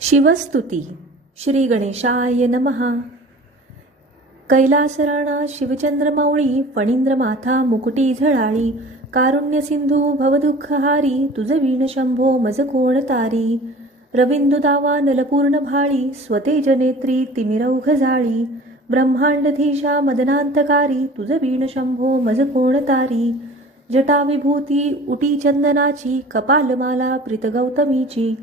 शिवस्तुती. श्री गणेशाय नमः. कैलासराणा शिवचंद्रमौळी फणींद्र माथा मुकुटी झळाळी कारुण्य सिंधू भवदुःखहारी तुझ वीण शंभो मज कोण तारी. रविंदु दावा नलपूर्ण भाळी स्वतेज नेत्री तिमिरौघ जाळी ब्रह्मांडधीशा मदनांतकारी तुझ वीण शंभो मज कोण तारी. जटा विभूती उटी चंदनाची कपालमाला प्रीत गौतमीची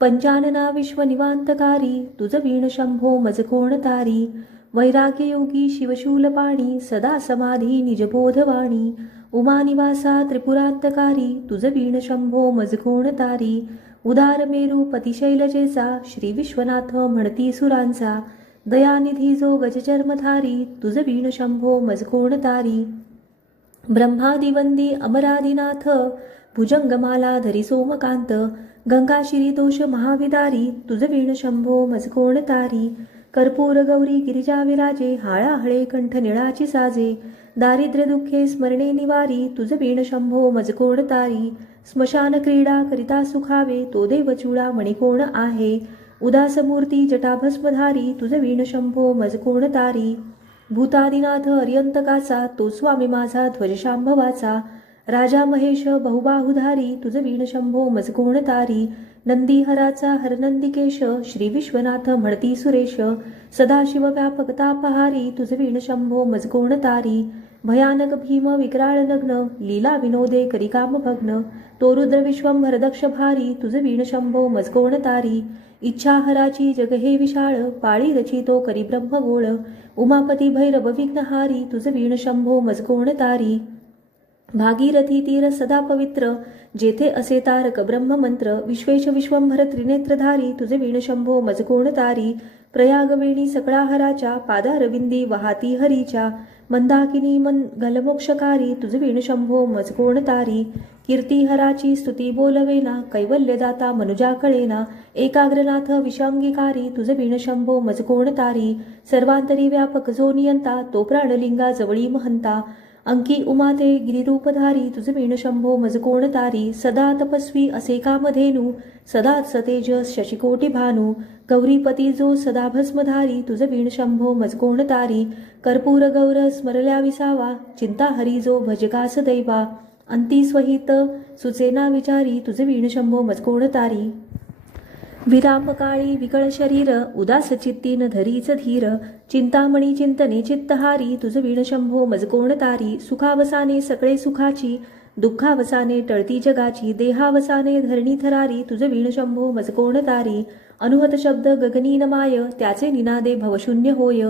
पंचानना विश्वनिवांतकारी तुझ वीण शंभो मज कोण तारी. वैराग्ययोगी शिवशूलपाणी सदा समाधी निजबोधवाणी उमानिवासा त्रिपुरांतकारी तुझ वीण शंभो मज कोण तारी. उदार मेरू पतिशैलजेचा श्री विश्वनाथ म्हणती सुरांचा दयानिधी जो गजचर्मधारी तुझ वीण शंभो मज कोण तारी. ब्रह्मादिवंदी अमरादिनाथ भुजंगमाला धरी सोमकांत गंगाशिरी दोष महाविदारी तुझ वीण शंभो मज कोण तारी. कर्पूर गौरी गिरिजा विराजे हाळाहळे कंठ निळाची साजे दारिद्र्य दुःखे स्मरणे निवारी तुझ वीण शंभो मज कोण तारी. स्मशान क्रीडा करिता सुखावे तो देव चूडा मणिकोण आहे उदास मूर्ती जटाभस्मधारी तुझ वीण शंभो मज कोण तारी. भूतादिनाथ अर्यंतकाचा तो स्वामी माझा ध्वजशांभवाचा राजा महेश बहुबाहुधारी तुझ वीण शंभो मज कोण तारी. नंदीहराचा हरनंदिकेश श्री विश्वनाथ म्हणती सुरेश सदाशिव व्यापक तापहारी तुझ वीण शंभो मज कोण तारी. भयानक भीम विक्राळ नग्न लीला विनोदे करी काम भग्न तो रुद्र विश्वंभर दक्ष भारी तुझ वीण शंभो मज कोण तारी. इच्छाहराची जग हे विशाळ पाळी रचितो करी ब्रह्मगोळ उमापती भैरव विघ्नहारी तुझ वीण शंभो मज कोण तारी. भागीरथी तीर सदा पवित्र जेथे असे तारक ब्रह्ममंत्र विश्वेश विश्वंभर त्रिनेत्रधारी तुझ वीण शंभो मज कोण तारी. प्रयागवेणी सकळा हराच्या पादारविंदी वहाती हरीच्या मंदाकिनी गलमोक्षकारी तुझ वीण शंभो मज कोण तारी. कीर्तिहराची स्तुती बोलवेना कैवल्यदाता मनुजा कळेना एकाग्रनाथ विषांगिकारी तुझ वीण शंभो मज कोण तारी. सर्वांतरी व्यापक जो नियंता तो प्राणलिंगा जवळी महंता अंकी उमाते गिरिरूपधारी तुझ वीण शंभो मज कोण तारी. सदा तपस्वी असे कामधेनू सदा सतेज शशिकोटी भानू गौरीपती जो सदा भस्मधारी तुझ वीण शंभो मज कोण तारी. कर्पूर गौर स्मरल्या विसावा चिंता हरी जो भजकास दैवा अंती स्वहित सुचेना विचारी तुझ वीण शंभो मज कोण तारी. विरामकाळी विकळ शरीर उदास चित्तीन धरीच धीर चिंतामणी चिंतने चित्तहारी तुझ वीण शंभो मज कोण तारी. सुखावसाने सगळे सुखाची दुःखावसाने टळती जगाची देहावसाने धरणी थरारी तुझ वीण शंभो मज कोण तारी. अनुहत शब्द गगनीन माय त्याचे निनादे भवशून्य होय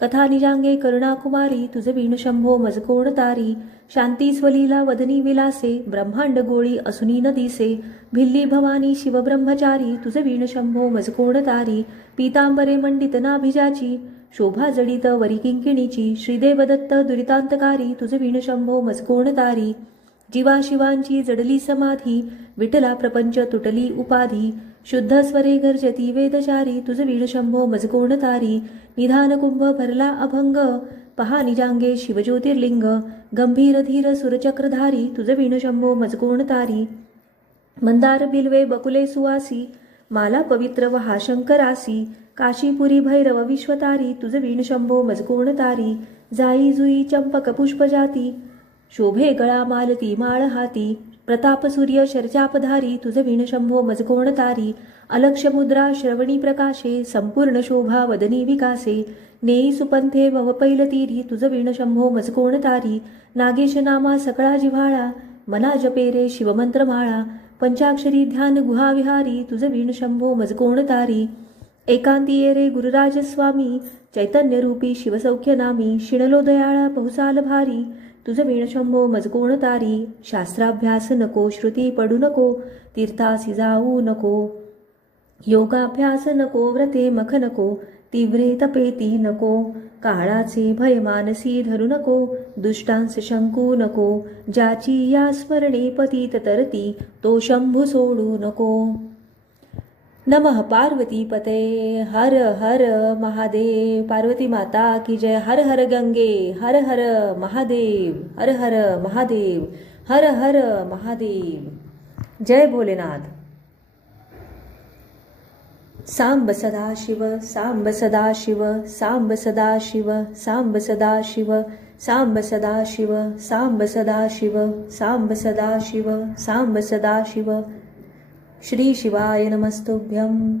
कथा निजांगे करुणाकुमारी तुझ वीण शंभो मज कोण तारी. शांती स्वलीला वदनी विलासे ब्रह्मांड गोळी असुनी न दिसे भिल्ली भवानी शिवब्रह्मचारी तुझ वीण शंभो मज कोण तारी. पीतांबरे मंडित नाभिजाची शोभा जडित वरी किंकिणीची श्रीदेव दत्त दुरितांतकारी तुझ वीण शंभो मज कोण तारी. जीवा शिवांची जडली समाधी विठला प्रपंच तुटली उपाधी शुद्ध स्वरे गर्जती वेदचारी तुझ वीण शंभो मज कोण तारी. निधान कुंभ भरला अभंग पहा निजांगे शिवज्योतिर्लिंग गंभीर धीर सुरचक्रधारी तुझ वीण शंभो मज कोण तारी. मंदार बिल्वे बकुले सुवासी माला पवित्र वहा शंकरासी काशीपुरी भैरव विश्वतारी तुझ वीण शंभो मज कोण तारी. जाई जुई चंपक पुष्पजाती शोभे गळा मालती माळ हाती प्रताप सूर्य शरचापधारी तुझ वीण शंभो मज कोण तारी. अलक्ष मुद्रा श्रवणी प्रकाशे संपूर्ण शोभा वदनी विकासे नेई सुपंथे भवपैल तीरी तुझ वीण शंभो मज कोण तारी. नागेश नामा सकळा जिव्हाळा मना जपेरे शिवमंत्र माळा पंचाक्षरी ध्यान गुहाविहारी तुझ वीण शंभो मज कोण तारी. एकांती रे गुरुराज स्वामी चैतन्य रूपी शिवसौख्य नामी शिणलो दयाळा बहुसाल भारी तुझ वीण शंभो मज कोण तारी. शास्त्राभ्यास नको श्रुती पडू नको तीर्थासी जाऊ नको योगाभ्यास नको व्रते मख नको तीव्रे तपेती नको काळाचे भय मानसी धरू नको दुष्टांस शंकू नको ज्याची या स्मरणे पतित तरती तो शंभू सोडू नको. नमः पार्वती पते हर हर महादेव. पार्वती माता की जय. हर हर गंगे हर हर महादेव. हर हर महादेव. हर हर महादेव. जय भोलेनाथ. सांब सदाशिव सांब सदाशिव सांब सदाशिव सांब सदाशिव सांब सदाशिव सांब सदाशिव सांब सदाशिव सांब सदाशिव. श्री शिवाय नमस्तुभ्यं.